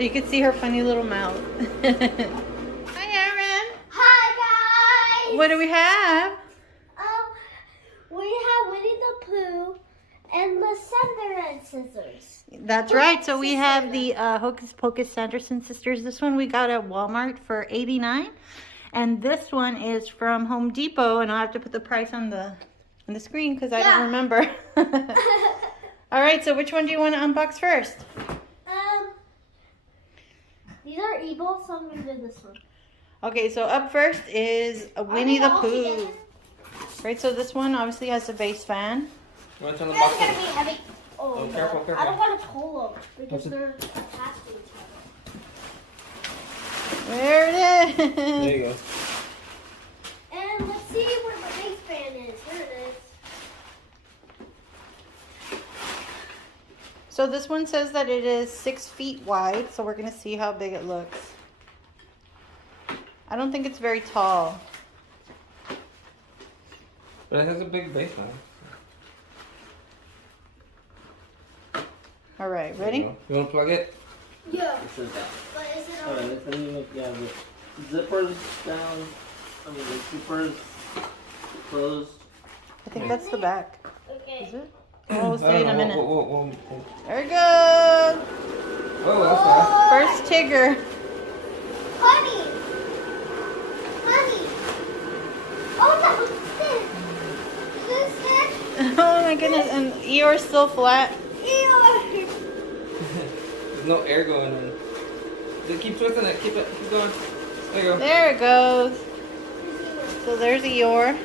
So you can see her funny little mouth. Hi, Erin. Hi, guys. What do we have? We have Winnie the Pooh and the Sanderson Sisters. That's right. So we have the Hocus Pocus Sanderson Sisters. This one we got at Walmart for $89, and this one is from Home Depot. And I'll have to put the price on the screen because I don't remember. All right. So which one do you want to unbox first? These are evil, so I'm gonna do this one. Okay. So up first is a Winnie the Pooh. Right. So this one obviously has a base fan. It's gonna be heavy. Oh, no. Careful. I don't want to pull them because they're attached to each other. There it is. There you go. And let's see where the base fan is. Here it is. So this one says that it is 6 feet wide. So we're gonna see how big it looks. I don't think it's very tall. But it has a big base line. All right, ready? You want to plug it? Yeah. This is that. But is it Alright, on? let me make the zippers down. I mean, the zippers closed. I think that's the back. Okay. Is it? Oh, we'll see in a minute. Whoa. There it goes. Oh, that's fast. First Tigger. Honey. Oh, no. Is this it? Oh my goodness, and Eeyore's still flat. Eeyore. There's no air going in. Just keep twisting it. Keep going. There you go. There it goes. So there's Eeyore.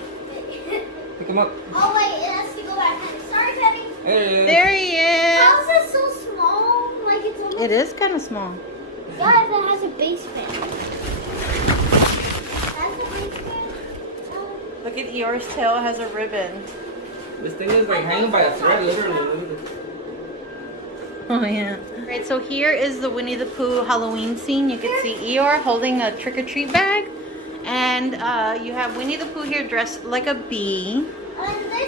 Pick him up. Oh, wait, it has to go back in. Sorry, Teddy. There he is. There he How is. is it so small? Like it's almost... It is kind of small. Guys, it has a base fan. That's a base fan? Look at Eeyore's tail, it has a ribbon. This thing is like hanging by a thread, literally. Look at this. Oh yeah. Right, so here is the Winnie the Pooh Halloween scene. You can see Eeyore holding a trick-or-treat bag. And you have Winnie the Pooh here dressed like a bee.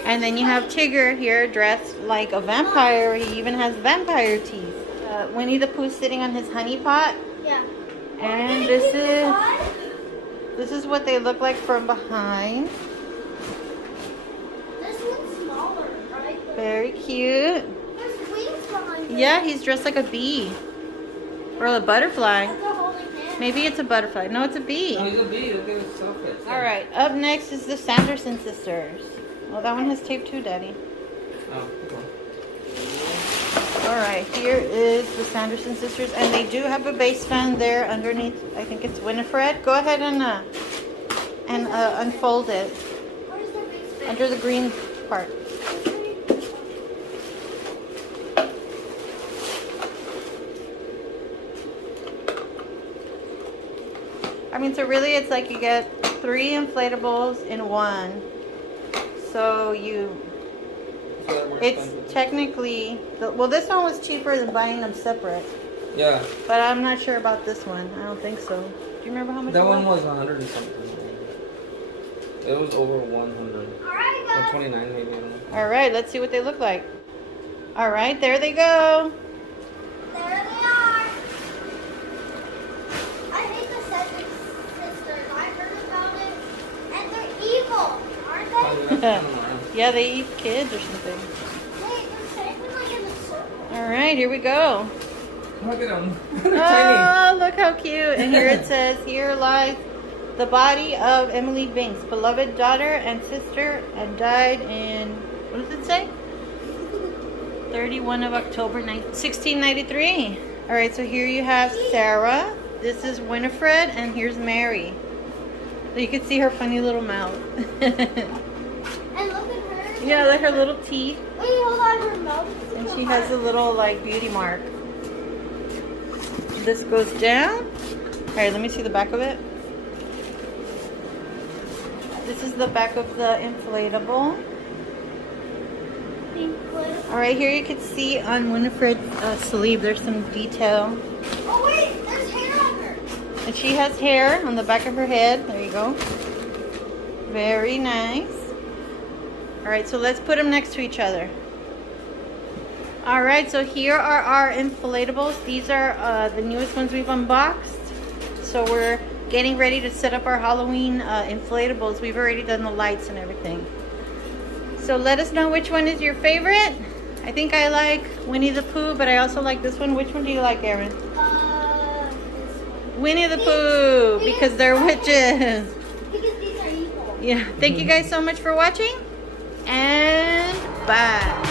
And then you have Tigger here dressed like a vampire. He even has vampire teeth. Winnie the Pooh sitting on his honey pot. Yeah. And this is what they look like from behind. This one's smaller, right? Very cute. There's wings behind it. Yeah, he's dressed like a bee. Or a butterfly. And they're holding hands. Maybe it's a butterfly. No, it's a bee. No, he's a bee. Look at his outfit. Alright, up next is the Sanderson Sisters. Well, that one has tape too, Daddy. Oh, come on. Alright, here is the Sanderson Sisters. And they do have a base fan there underneath. I think it's Winifred. Go ahead and unfold it. Where's the base fan? Under the green part. I mean, so really it's like you get 3 inflatables in one. So it's technically, well, this one was cheaper than buying them separate. Yeah. But I'm not sure about this one. I don't think so. Do you remember how much That it one was 100 and something. It was over 100. Alright, guys. 129 maybe. I don't know. Alright, let's see what they look like. Alright, there they go. There they are. I hate the Sanderson Sisters. I heard about it. And they're evil, aren't Probably they? left them around. Yeah, they eat kids or something. Wait, they're standing like in a circle. Alright, here we go. Look at them. They're tiny. Oh, look how cute. And here it says, here lies the body of Emily Binks, beloved daughter and sister, and died in, what does it say? 31 of October 1693. All right, so here you have Sara. This is Winifred, and here's Mary. So you can see her funny little mouth. And look at her. Yeah, like her little teeth. Wait, hold on, her mouth is And so she has a little, like, beauty mark. This goes down. All right, let me see the back of it. This is the back of the inflatable. All right, here you can see on Winifred's sleeve, there's some detail. Oh wait, there's hair on her. And she has hair on the back of her head. There you go. Very nice. All right, so let's put them next to each other. All right, so here are our inflatables. These are the newest ones we've unboxed. So we're getting ready to set up our Halloween inflatables. We've already done the lights and everything. So let us know which one is your favorite. I think I like Winnie the Pooh, but I also like this one. Which one do you like, Aaron? This one. Winnie the Pooh, because they're witches. Because these are evil. Yeah, thank you guys so much for watching, and bye.